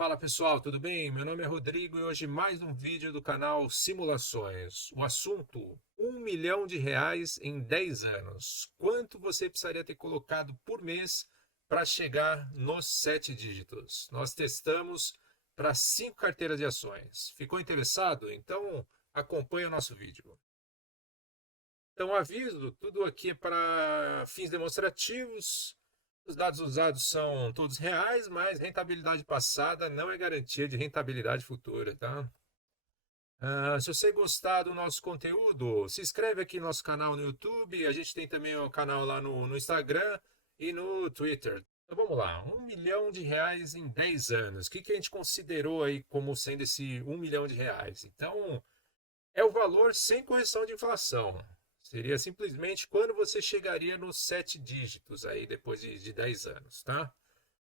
Fala pessoal, tudo bem? Meu nome é Rodrigo e hoje mais um vídeo do canal Simulações. O assunto: R$ 1 milhão em 10 anos. Quanto você precisaria ter colocado por mês para chegar nos 7 dígitos? Nós testamos para 5 carteiras de ações. Ficou interessado? Então acompanhe o nosso vídeo. Então aviso, tudo aqui é para fins demonstrativos. Os dados usados são todos reais, mas rentabilidade passada não é garantia de rentabilidade futura, tá? Se você gostar do nosso conteúdo, se inscreve aqui no nosso canal no YouTube. A gente tem também o canal lá no Instagram e no Twitter. Então vamos lá, R$ 1 milhão em 10 anos. O que a gente considerou aí como sendo esse R$ 1 milhão? Então, é o valor sem correção de inflação. Seria simplesmente quando você chegaria nos 7 dígitos aí depois de 10 anos, tá?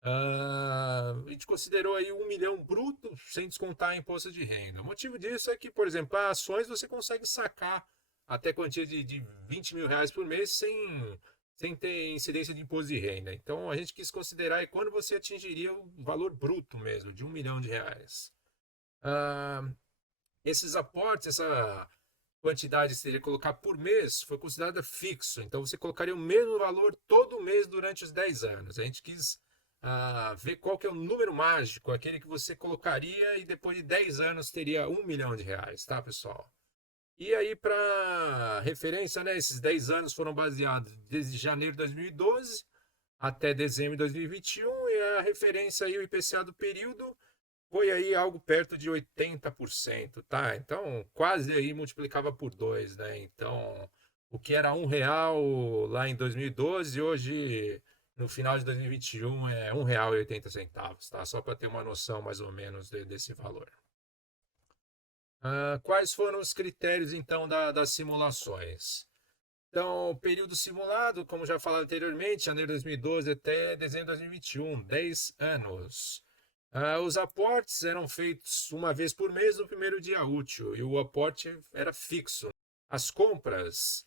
A gente considerou aí 1 milhão bruto sem descontar imposto de renda. O motivo disso é que, por exemplo, as ações você consegue sacar até quantia de R$ 20 mil por mês sem ter incidência de imposto de renda. Então a gente quis considerar aí quando você atingiria o valor bruto mesmo, de R$ 1 milhão. Ah, esses aportes, essa quantidade que você teria que colocar por mês foi considerada fixo. Então você colocaria o mesmo valor todo mês durante os 10 anos. A gente quis ver qual que é o número mágico, aquele que você colocaria e depois de 10 anos teria R$ 1 milhão, tá, pessoal? E aí, para referência, né, esses 10 anos foram baseados desde janeiro de 2012 até dezembro de 2021 e a referência aí, o IPCA do período, foi aí algo perto de 80%, tá? Então, quase aí multiplicava por 2, né? Então, o que era R$ 1 lá em 2012, hoje, no final de 2021, é R$ 1,80, tá? Só para ter uma noção mais ou menos desse valor. Quais foram os critérios, então, das simulações? Então, o período simulado, como já falado anteriormente, janeiro de 2012 até dezembro de 2021, 10 anos. Os aportes eram feitos uma vez por mês no primeiro dia útil e o aporte era fixo. As compras,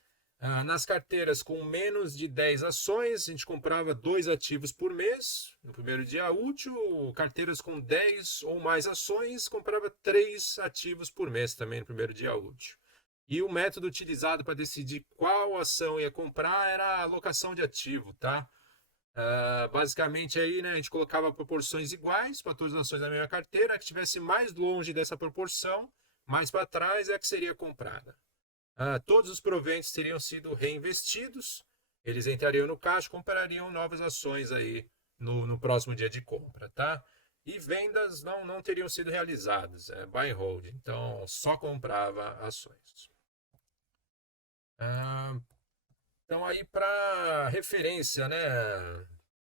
nas carteiras com menos de 10 ações, a gente comprava 2 ativos por mês no primeiro dia útil. Carteiras com 10 ou mais ações, comprava 3 ativos por mês também no primeiro dia útil. E o método utilizado para decidir qual ação ia comprar era a alocação de ativo, tá? Basicamente aí, né, a gente colocava proporções iguais para todas as ações da mesma carteira, a que estivesse mais longe dessa proporção, mais para trás é a que seria comprada. Todos os proventos teriam sido reinvestidos, eles entrariam no caixa, comprariam novas ações aí no próximo dia de compra, tá? E vendas não teriam sido realizadas, buy and hold, então só comprava ações. Então aí para referência, né?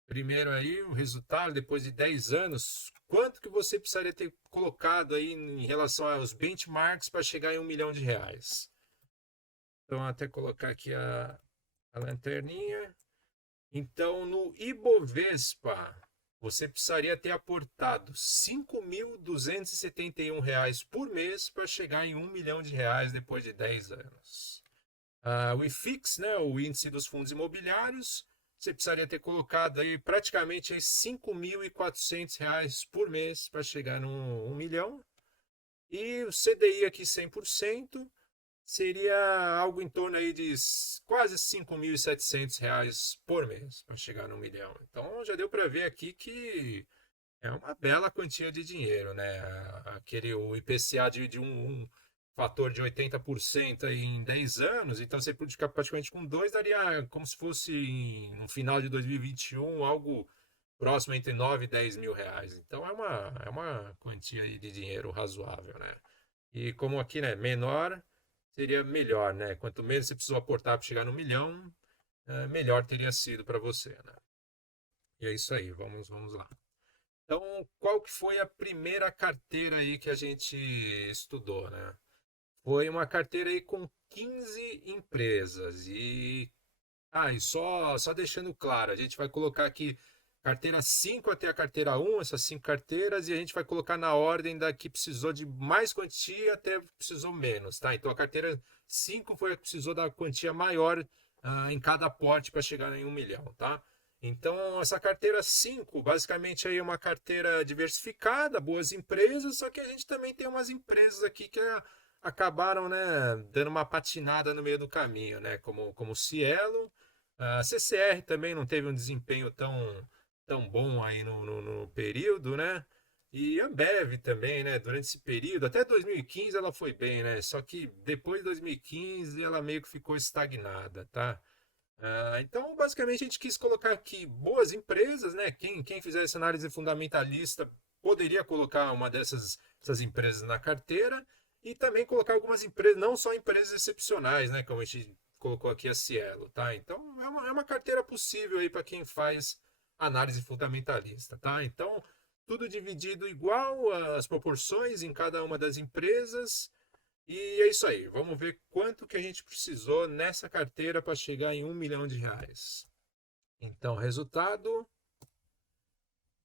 Primeiro aí o resultado depois de 10 anos, quanto que você precisaria ter colocado aí em relação aos benchmarks para chegar em R$ 1 milhão? Então até colocar aqui a lanterninha. Então no Ibovespa você precisaria ter aportado R$ 5.271 por mês para chegar em R$ 1 milhão depois de 10 anos. O IFIX, né, o índice dos fundos imobiliários, você precisaria ter colocado aí praticamente R$ 5.400 por mês para chegar no 1 milhão. E o CDI aqui 100% seria algo em torno aí de quase R$ 5.700 por mês para chegar no 1 milhão. Então já deu para ver aqui que é uma bela quantia de dinheiro, né? O IPCA de um fator de 80% em 10 anos, então você multiplicar praticamente com 2 daria como se fosse no final de 2021 algo próximo entre 9 e 10 mil reais. Então é uma quantia de dinheiro razoável, né? E como aqui, né, menor seria melhor, né? Quanto menos você precisou aportar para chegar no 1 milhão, melhor teria sido para você, né? E é isso aí, vamos lá. Então, qual que foi a primeira carteira aí que a gente estudou, né? Foi uma carteira aí com 15 empresas. E só deixando claro, a gente vai colocar aqui carteira 5 até a carteira 1, essas 5 carteiras, e a gente vai colocar na ordem da que precisou de mais quantia até que precisou menos, tá? Então a carteira 5 foi a que precisou da quantia maior em cada aporte para chegar em 1 milhão, tá? Então, essa carteira 5, basicamente aí é uma carteira diversificada, boas empresas, só que a gente também tem umas empresas aqui que acabaram, né, dando uma patinada no meio do caminho, né, como o Cielo. A CCR também não teve um desempenho tão bom aí no período, né? E a Ambev também, né? Durante esse período, até 2015 ela foi bem, né? Só que depois de 2015 ela meio que ficou estagnada, tá? Então, basicamente, a gente quis colocar aqui boas empresas, né? Quem fizesse análise fundamentalista poderia colocar uma essas empresas na carteira e também colocar algumas empresas, não só empresas excepcionais, né? Como a gente colocou aqui a Cielo, tá? Então, é uma carteira possível aí para quem faz análise fundamentalista, tá? Então, tudo dividido igual, as proporções em cada uma das empresas. E é isso aí. Vamos ver quanto que a gente precisou nessa carteira para chegar em R$ 1 milhão. Então, resultado: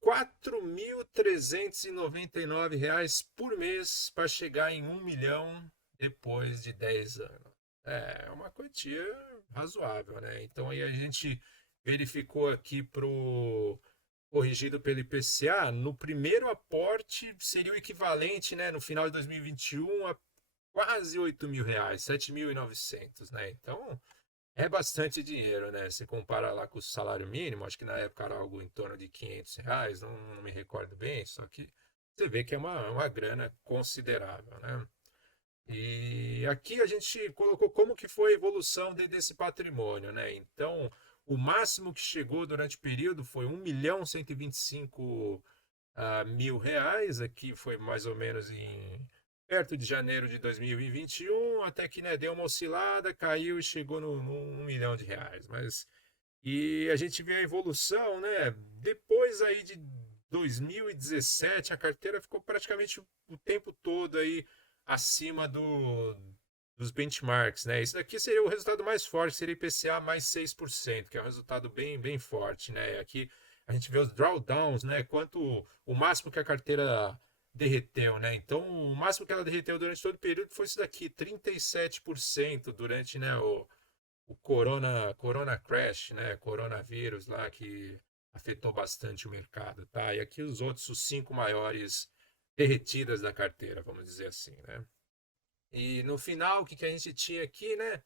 R$ 4.399 por mês para chegar em 1 milhão depois de 10 anos. É uma quantia razoável, né? Então aí a gente verificou aqui pro corrigido pelo IPCA, no primeiro aporte seria o equivalente, né, no final de 2021 a quase R$ 8.000, 7.900, né? Então, é bastante dinheiro, né? Se compara lá com o salário mínimo, acho que na época era algo em torno de R$ 500, não me recordo bem, só que você vê que é uma grana considerável, né? E aqui a gente colocou como que foi a evolução desse patrimônio, né? Então, o máximo que chegou durante o período foi R$ 1.125.000, aqui foi mais ou menos em perto de janeiro de 2021, até que, né, deu uma oscilada, caiu e chegou no R$ 1 milhão. E a gente vê a evolução, né? Depois aí de 2017, a carteira ficou praticamente o tempo todo aí acima dos benchmarks, né? Isso daqui seria o resultado mais forte, seria IPCA mais 6%, que é um resultado bem forte, né? Aqui a gente vê os drawdowns, né? Quanto o máximo que a carteira derreteu, né? Então, o máximo que ela derreteu durante todo o período foi isso daqui, 37% durante, né, o Corona Crash, né? Coronavírus lá que afetou bastante o mercado, tá? E aqui os outros, os 5 maiores derretidas da carteira, vamos dizer assim, né? E no final, o que a gente tinha aqui, né?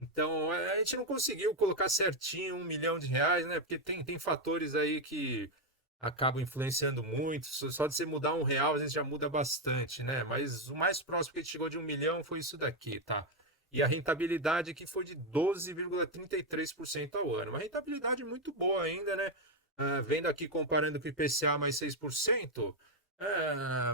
Então, a gente não conseguiu colocar certinho R$ 1 milhão, né? Porque tem fatores aí que acabam influenciando muito. Só de você mudar R$ 1, a gente já muda bastante, né? Mas o mais próximo que a gente chegou de 1 milhão foi isso daqui, tá? E a rentabilidade aqui foi de 12,33% ao ano. Uma rentabilidade muito boa ainda, né? Vendo aqui comparando com o IPCA mais 6%,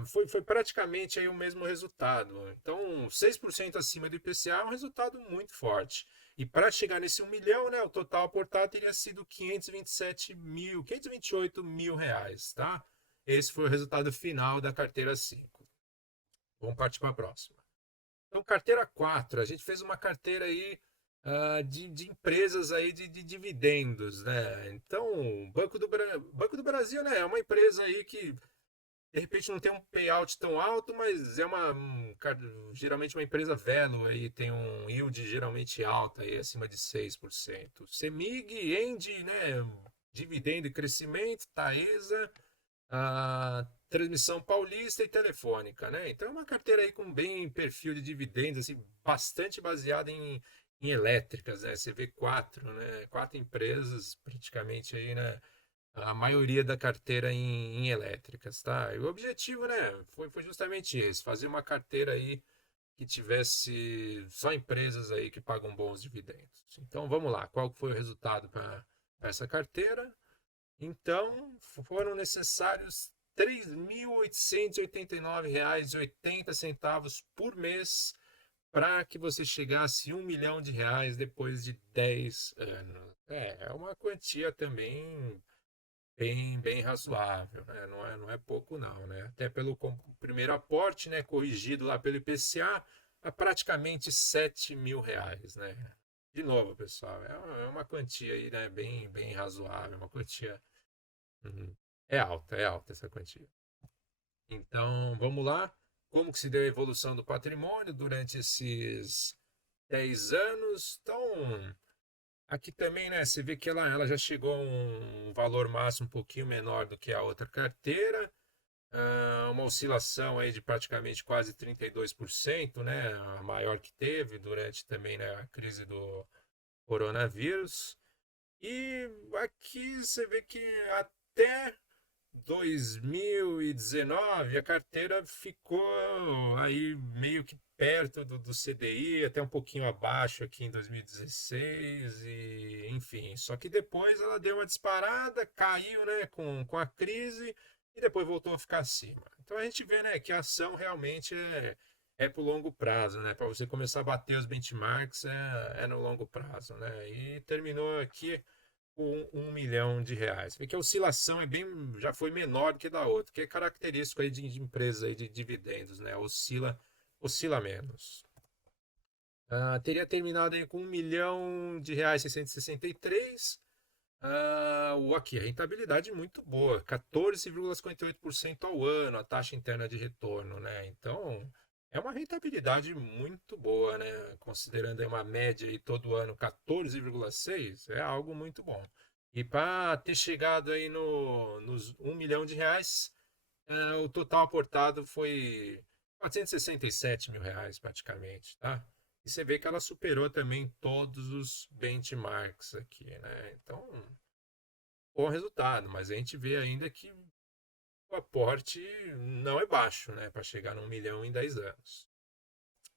foi praticamente aí o mesmo resultado. Então, 6% acima do IPCA é um resultado muito forte. E para chegar nesse 1 milhão, né, o total aportado teria sido R$ 528.000, tá? Esse foi o resultado final da carteira 5. Vamos partir para a próxima. Então, carteira 4, a gente fez uma carteira aí de empresas aí de dividendos, né? Então, Banco do Brasil, né, é uma empresa aí que de repente não tem um payout tão alto, mas é geralmente uma empresa value aí, tem um yield geralmente alto aí, acima de 6%. CEMIG, Engie, né, dividendo e crescimento, Taesa, a Transmissão Paulista e Telefônica, né? Então é uma carteira aí com bem perfil de dividendos, assim, bastante baseada em elétricas, né? Você vê quatro, né? Quatro empresas praticamente aí, né? A maioria da carteira em elétricas, tá? E o objetivo, né, foi justamente esse, fazer uma carteira aí que tivesse só empresas aí que pagam bons dividendos. Então, vamos lá, qual foi o resultado para essa carteira? Então, foram necessários R$ 3.889,80 por mês para que você chegasse a R$ 1 milhão depois de 10 anos. É uma quantia também bem razoável, né? Não é pouco não, né? Até pelo primeiro aporte, né, corrigido lá pelo IPCA, a praticamente R$ 7.000, né? De novo, pessoal, é uma quantia aí, né, bem razoável, uma quantia uhum, é alta essa quantia. Então, vamos lá. Como que se deu a evolução do patrimônio durante esses 10 anos? Então, Aqui também, né, você vê que ela já chegou a um valor máximo um pouquinho menor do que a outra carteira, uma oscilação aí de praticamente quase 32%, né, a maior que teve durante também, né, a crise do coronavírus. E aqui você vê que até 2019 a carteira ficou aí meio que perto do CDI, até um pouquinho abaixo aqui em 2016 e enfim, só que depois ela deu uma disparada, caiu, né, com a crise e depois voltou a ficar acima. Então a gente vê, né, que a ação realmente é para o longo prazo, né? Para você começar a bater os benchmarks é no longo prazo, né? E terminou aqui com R$ 1 milhão. Porque a oscilação já foi menor do que da outra, que é característico aí de empresa aí de dividendos, né? Oscila menos. Teria terminado aí com R$ 1 milhão 663. Aqui, a rentabilidade muito boa, 14,58% ao ano, a taxa interna de retorno, né? Então, é uma rentabilidade muito boa, né? Considerando aí uma média aí todo ano 14,6, é algo muito bom. E para ter chegado aí nos R$ 1 milhão, o total aportado foi R$ 467 mil praticamente, tá? E você vê que ela superou também todos os benchmarks aqui, né? Então, bom resultado, mas a gente vê ainda que o aporte não é baixo, né? Para chegar no 1 milhão em 10 anos.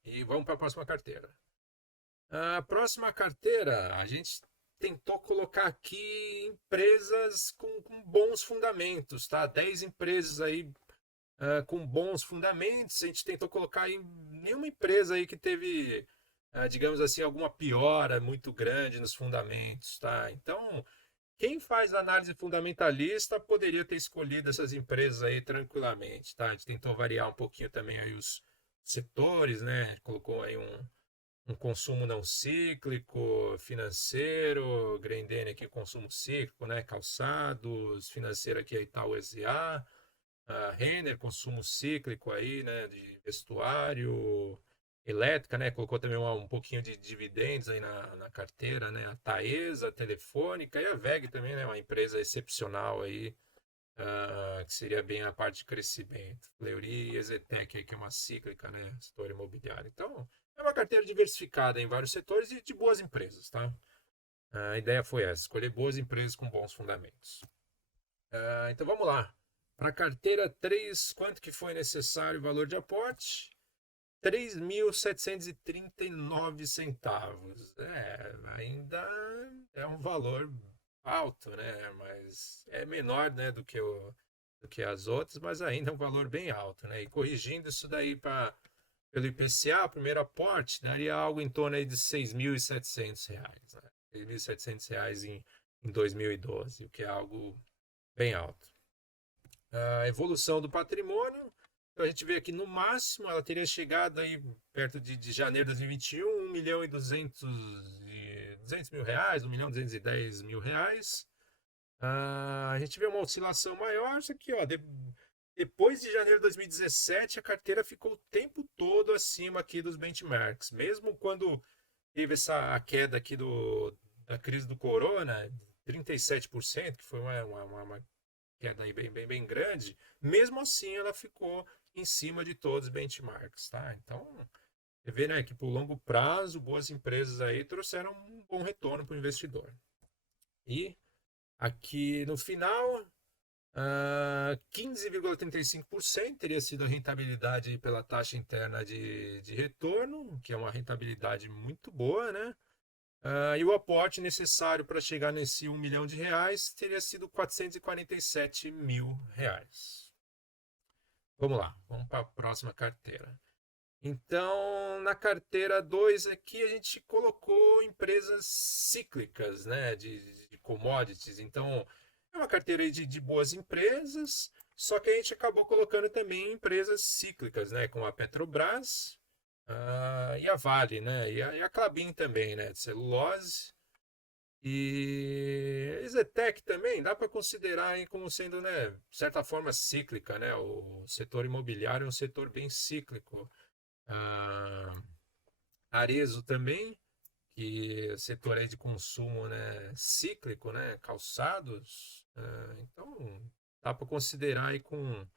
E vamos para a próxima carteira. A próxima carteira, a gente tentou colocar aqui empresas com bons fundamentos, tá? 10 empresas aí com bons fundamentos. A gente tentou colocar aí nenhuma empresa aí que teve, digamos assim, alguma piora muito grande nos fundamentos, tá? Então, quem faz análise fundamentalista poderia ter escolhido essas empresas aí tranquilamente, tá? A gente tentou variar um pouquinho também aí os setores, né? Colocou aí um consumo não cíclico, financeiro, Grendene aqui consumo cíclico, né? Calçados, financeiro aqui é Itaú SA, a Renner, consumo cíclico aí, né, de vestuário, elétrica, né, colocou também um pouquinho de dividendos aí na carteira, né, a Taesa, a Telefônica e a VEG também, né, uma empresa excepcional aí, que seria bem a parte de crescimento. Fleury e Exetec aí, que é uma cíclica, né, setor imobiliário. Então, é uma carteira diversificada em vários setores e de boas empresas, tá? A ideia foi essa, escolher boas empresas com bons fundamentos. Então vamos lá. Para a carteira 3, quanto que foi necessário o valor de aporte? 3.739 centavos. Ainda é um valor alto, né? Mas é menor, né, do que as outras, mas ainda é um valor bem alto, né? E corrigindo isso daí pelo IPCA, o primeiro aporte daria algo em torno aí de R$ 6.700, né? R$ 6.700 em 2012, o que é algo bem alto. A evolução do patrimônio, então a gente vê aqui no máximo ela teria chegado aí perto de janeiro de 2021, 1.200.000 mil, R$ 1.210.000. A gente vê uma oscilação maior, isso aqui, ó, depois de janeiro de 2017, a carteira ficou o tempo todo acima aqui dos benchmarks, mesmo quando teve a queda aqui da crise do corona, 37%, que foi uma queda aí bem grande, mesmo assim ela ficou em cima de todos os benchmarks, tá? Então, você vê, né, que por longo prazo, boas empresas aí trouxeram um bom retorno para o investidor. E aqui no final, 15,35% teria sido a rentabilidade pela taxa interna de retorno, que é uma rentabilidade muito boa, né? E o aporte necessário para chegar nesse R$ 1 milhão teria sido R$ 447.000. Vamos lá, vamos para a próxima carteira. Então, na carteira 2 aqui, a gente colocou empresas cíclicas, né, de commodities. Então, é uma carteira de boas empresas, só que a gente acabou colocando também empresas cíclicas, né, como a Petrobras, e a Vale, né, e a Klabin também, né, de celulose. E a Zetec também dá para considerar aí como sendo, né, de certa forma cíclica, né? O setor imobiliário é um setor bem cíclico. A Arezzo também, que o setor aí de consumo, né, cíclico, né, calçados, então dá para considerar aí com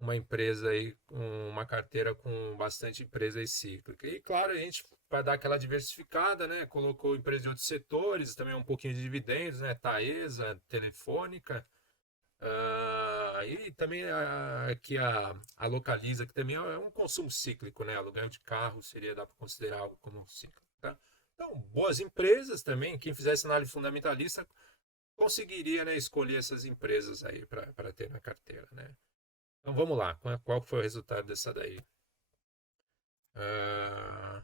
uma empresa aí, com uma carteira com bastante empresa aí cíclica. E claro, a gente para dar aquela diversificada, né, colocou empresas de outros setores, também um pouquinho de dividendos, né, Taesa, Telefônica, e também aqui a Localiza, que também é um consumo cíclico, né, aluguel de carro seria, dá para considerar algo como cíclico, tá? Então, boas empresas também, quem fizesse análise fundamentalista conseguiria, né, escolher essas empresas aí para ter na carteira, né? Então vamos lá, qual foi o resultado dessa daí? Ah,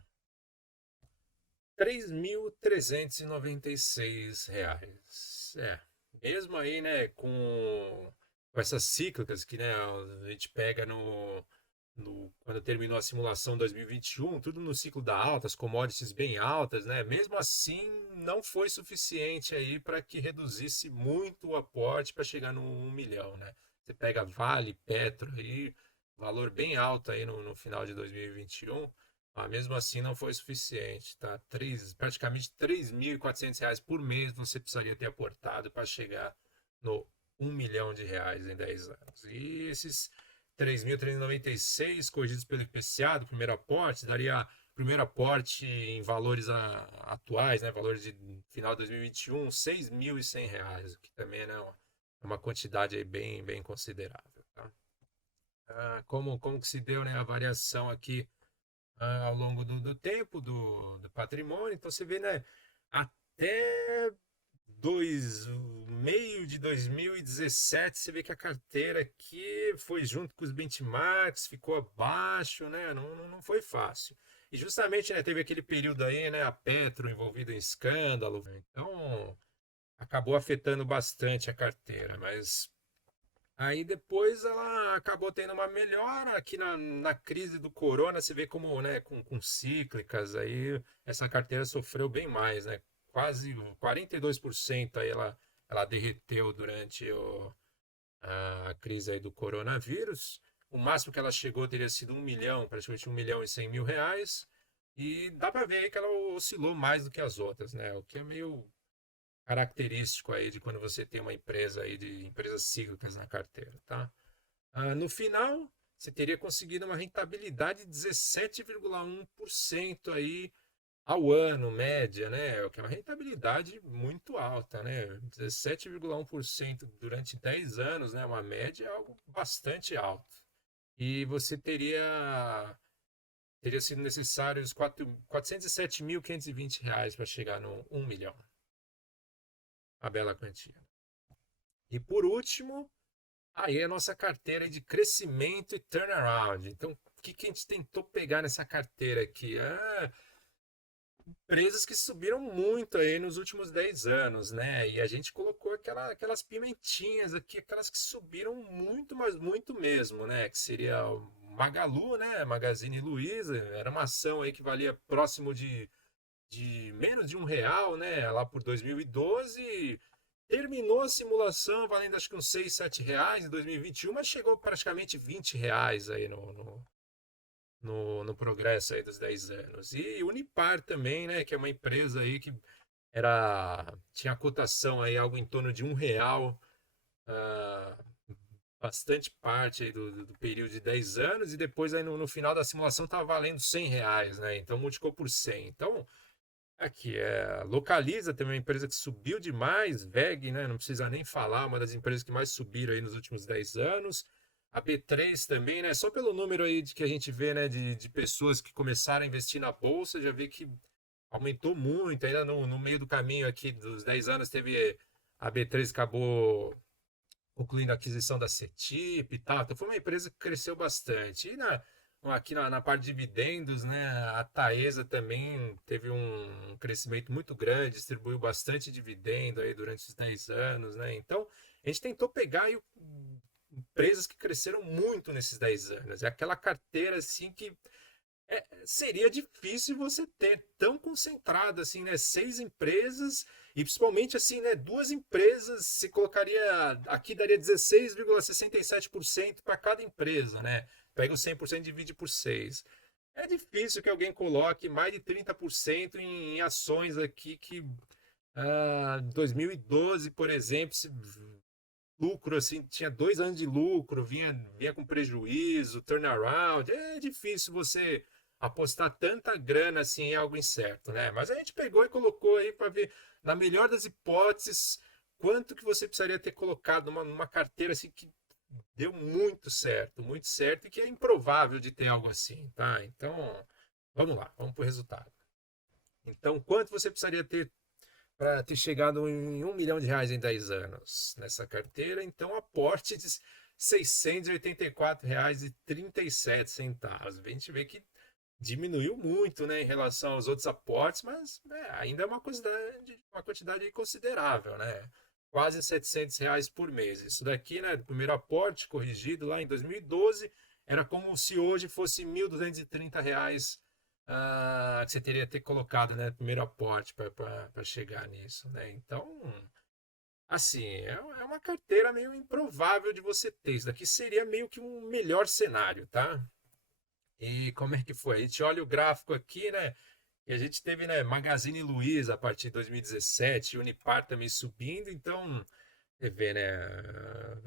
R$ 3.396. Mesmo aí, né, com essas cíclicas que, né, a gente pega quando terminou a simulação 2021, tudo no ciclo da alta, as commodities bem altas, né? Mesmo assim, não foi suficiente aí para que reduzisse muito o aporte para chegar no 1 milhão, né? Você pega Vale, Petro aí, valor bem alto aí no final de 2021, mas mesmo assim não foi suficiente, tá? Praticamente R$ 3.400 por mês você precisaria ter aportado para chegar no 1 milhão de reais em 10 anos. E esses 3.396 corrigidos pelo IPCA do primeiro aporte, daria primeiro aporte em valores atuais, né, valores de final de 2021, R$ 6.100, o que também é uma quantidade aí bem considerável. Tá? Como que se deu, né, a variação aqui ao longo do tempo do patrimônio? Então você vê, né, até meio de 2017, você vê que a carteira aqui foi junto com os benchmarks, ficou abaixo, né? Não foi fácil. E justamente, né, teve aquele período aí, né, a Petro envolvida em escândalo, então acabou afetando bastante a carteira, mas aí depois ela acabou tendo uma melhora aqui na crise do corona, você vê como, né, com cíclicas, aí essa carteira sofreu bem mais, né? Quase 42% aí ela derreteu durante a crise aí do coronavírus. O máximo que ela chegou teria sido 1 milhão, praticamente 1.100.000 reais. E dá para ver aí que ela oscilou mais do que as outras, né? O que é meio característico aí de quando você tem uma empresa aí de empresas cíclicas na carteira, tá? No final, você teria conseguido uma rentabilidade de 17,1% aí ao ano, média, né? O que é uma rentabilidade muito alta, né? 17,1% durante 10 anos, né? Uma média é algo bastante alto. E você teria sido necessário os R$ 407.520 para chegar no 1 milhão. A bela quantia. E por último, aí a nossa carteira de crescimento e turnaround. Então, o que a gente tentou pegar nessa carteira aqui? Empresas que subiram muito aí nos últimos 10 anos, né? E a gente colocou aquelas pimentinhas aqui, aquelas que subiram muito, mas muito mesmo, né? Que seria o Magalu, né? Magazine Luiza, era uma ação aí que valia próximo de menos de R$ 1, né? Lá por 2012, terminou a simulação valendo acho que uns 6, R$ 7 em 2021, mas chegou praticamente R$ 20 aí no progresso aí dos 10 anos. E Unipar também, né? Que é uma empresa aí que tinha cotação aí algo em torno de R$ 1, ah, bastante parte aí do período de 10 anos, e depois aí no final da simulação estava valendo R$ 100, né? Então multiplicou por 100. Então, aqui Localiza também é uma empresa que subiu demais, VEG, né? Não precisa nem falar, uma das empresas que mais subiram aí nos últimos 10 anos. A B3 também, né? Só pelo número aí que a gente vê, né, de pessoas que começaram a investir na bolsa, já vê que aumentou muito. Ainda no meio do caminho aqui dos 10 anos teve a B3 acabou concluindo a aquisição da CETIP e tal. Então foi uma empresa que cresceu bastante. E aqui na parte de dividendos, né, a Taesa também teve um crescimento muito grande, distribuiu bastante dividendo aí durante os 10 anos, né? Então, a gente tentou pegar aí empresas que cresceram muito nesses 10 anos. É aquela carteira assim que seria difícil você ter tão concentrado assim, né? 6 empresas e principalmente assim, né? Duas empresas, se colocaria aqui daria 16,67% para cada empresa, né? Pega o 100% e divide por 6. É difícil que alguém coloque mais de 30% em ações aqui que 2012, por exemplo, lucro assim, tinha 2 anos de lucro, vinha com prejuízo, turnaround. É difícil você apostar tanta grana assim em algo incerto, né? Mas a gente pegou e colocou aí para ver, na melhor das hipóteses, quanto que você precisaria ter colocado numa carteira assim que deu muito certo e que é improvável de ter algo assim, tá? Então, vamos lá, vamos para o resultado. Então, quanto você precisaria ter para ter chegado em R$ 1 milhão em 10 anos nessa carteira? Então, aporte de R$ 684,37. A gente vê que diminuiu muito, né, em relação aos outros aportes, mas ainda é uma quantidade considerável, né? Quase R$ 700 por mês. Isso daqui, né, do primeiro aporte corrigido lá em 2012, era como se hoje fosse R$ 1.230 que você teria que ter colocado, né, primeiro aporte para chegar nisso, né? Então, assim, é uma carteira meio improvável de você ter. Isso daqui seria meio que um melhor cenário, tá? E como é que foi? A gente olha o gráfico aqui, né? E a gente teve, né, Magazine Luiza a partir de 2017, Unipar também subindo, então, você vê, né?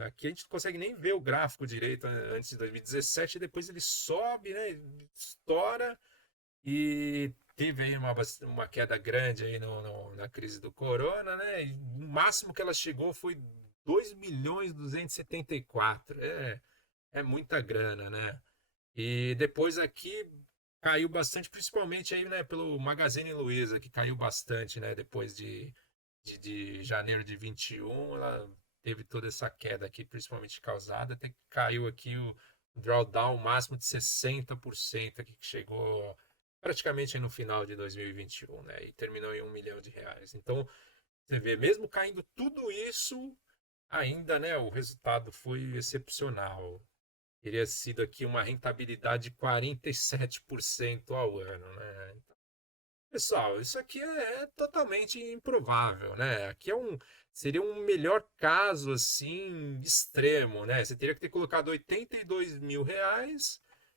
Aqui a gente não consegue nem ver o gráfico direito antes de 2017, e depois ele sobe, né? Estoura e teve aí uma queda grande aí na crise do corona, né? E o máximo que ela chegou foi 2.274. É muita grana, né? E depois aqui caiu bastante, principalmente aí, né, pelo Magazine Luiza, que caiu bastante, né, depois de janeiro de 21, ela teve toda essa queda aqui, principalmente causada, até que caiu aqui o drawdown máximo de 60% aqui, que chegou praticamente no final de 2021, né, e terminou em R$ 1 milhão. Então, você vê, mesmo caindo tudo isso, ainda, né, o resultado foi excepcional. Teria sido aqui uma rentabilidade de 47% ao ano, né? Pessoal, isso aqui é totalmente improvável, né? Aqui seria um melhor caso, assim, extremo, né? Você teria que ter colocado R$ 82 mil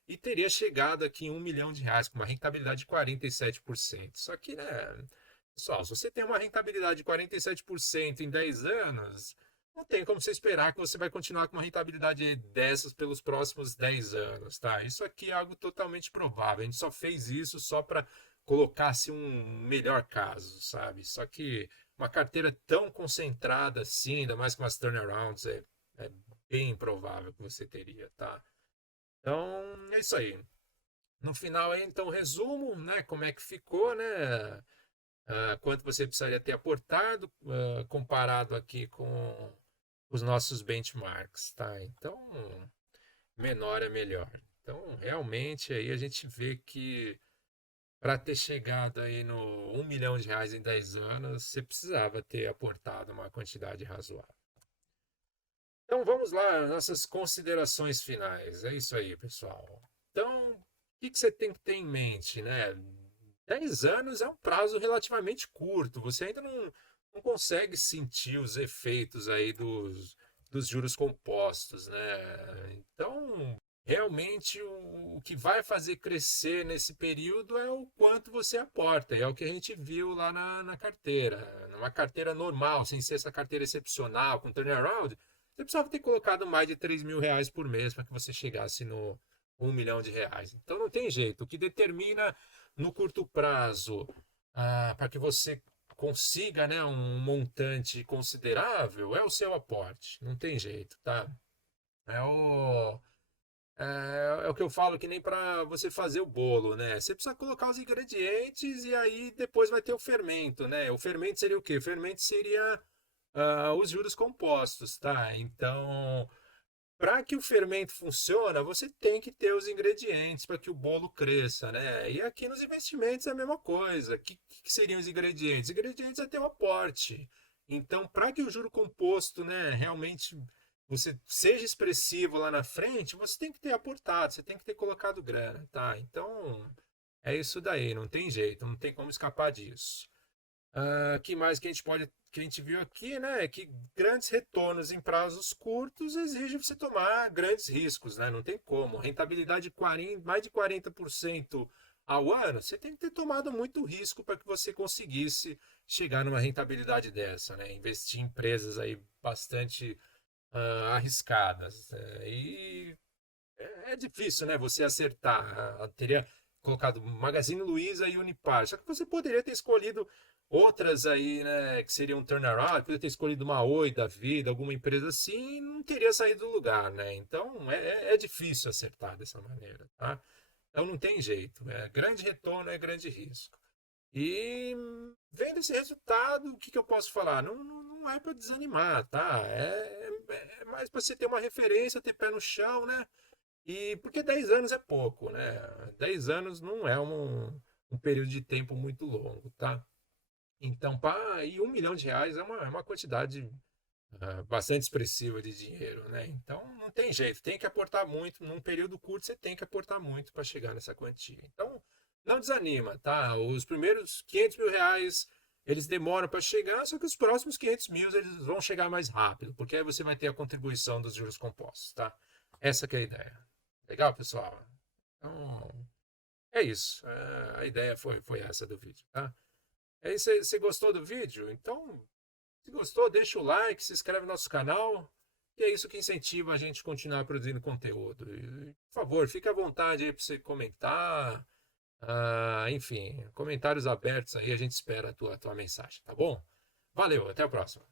e teria chegado aqui em R$ 1 milhão, com uma rentabilidade de 47%. Só que, né, pessoal, se você tem uma rentabilidade de 47% em 10 anos, não tem como você esperar que você vai continuar com uma rentabilidade dessas pelos próximos 10 anos, tá? Isso aqui é algo totalmente provável. A gente só fez isso só para colocar-se um melhor caso, sabe? Só que uma carteira tão concentrada assim, ainda mais com as turnarounds, é bem improvável que você teria, tá? Então, é isso aí. No final aí, então, resumo, né? Como é que ficou, né? Quanto você precisaria ter aportado, comparado aqui com os nossos benchmarks, tá? Então, menor é melhor. Então, realmente aí a gente vê que para ter chegado aí no R$ 1 milhão em 10 anos, você precisava ter aportado uma quantidade razoável. Então, vamos lá, nossas considerações finais. É isso aí, pessoal. Então, o que você tem que ter em mente, né? 10 anos é um prazo relativamente curto. Você ainda não consegue sentir os efeitos aí dos juros compostos, né? Então, realmente, o que vai fazer crescer nesse período é o quanto você aporta. E é o que a gente viu lá na carteira. Numa carteira normal, sem ser essa carteira excepcional, com turnaround, você precisava ter colocado mais de R$ 3.000 por mês para que você chegasse no R$ 1 milhão. Então, não tem jeito. O que determina no curto prazo, para que você consiga, né, um montante considerável, é o seu aporte. Não tem jeito, tá? É o, é o que eu falo, que nem para você fazer o bolo, né? Você precisa colocar os ingredientes e aí depois vai ter o fermento, né? O fermento seria o quê? O fermento seria os juros compostos, tá? Então, para que o fermento funcione, você tem que ter os ingredientes para que o bolo cresça, né? E aqui nos investimentos é a mesma coisa. O que seriam os ingredientes? Os ingredientes é ter o aporte. Então, para que o juro composto, né, realmente você seja expressivo lá na frente, você tem que ter aportado, você tem que ter colocado grana, tá? Então, é isso daí, não tem jeito, não tem como escapar disso. Que mais que a gente viu aqui, né? É que grandes retornos em prazos curtos exigem você tomar grandes riscos, né? Não tem como. Rentabilidade de 40, mais de 40% ao ano, você tem que ter tomado muito risco para que você conseguisse chegar numa rentabilidade dessa, né? Investir em empresas aí bastante arriscadas. É difícil, né? Você acertar. Teria colocado Magazine Luiza e Unipar. Só que você poderia ter escolhido outras aí, né? Que seriam turnaround. Poderia ter escolhido uma Oi da vida, alguma empresa assim, e não teria saído do lugar, né? Então é difícil acertar dessa maneira, tá? Então não tem jeito. Grande retorno é grande risco. E vendo esse resultado, o que, que eu posso falar? Não é para desanimar, tá? É mais para você ter uma referência, ter pé no chão, né? E porque 10 anos é pouco, né? 10 anos não é um período de tempo muito longo, tá? Então, e R$ 1 milhão é uma quantidade bastante expressiva de dinheiro, né? Então, não tem jeito, tem que aportar muito. Num período curto, você tem que aportar muito para chegar nessa quantia. Então, não desanima, tá? Os primeiros R$ 500 mil, eles demoram para chegar, só que os próximos 500 mil, eles vão chegar mais rápido, porque aí você vai ter a contribuição dos juros compostos, tá? Essa que é a ideia. Legal, pessoal? Então, é isso. A ideia foi essa do vídeo, tá? É isso aí. Você gostou do vídeo? Então, se gostou, deixa o like, se inscreve no nosso canal. E é isso que incentiva a gente a continuar produzindo conteúdo. E, por favor, fique à vontade aí para você comentar. Enfim, comentários abertos aí, a gente espera a tua mensagem, tá bom? Valeu, até a próxima.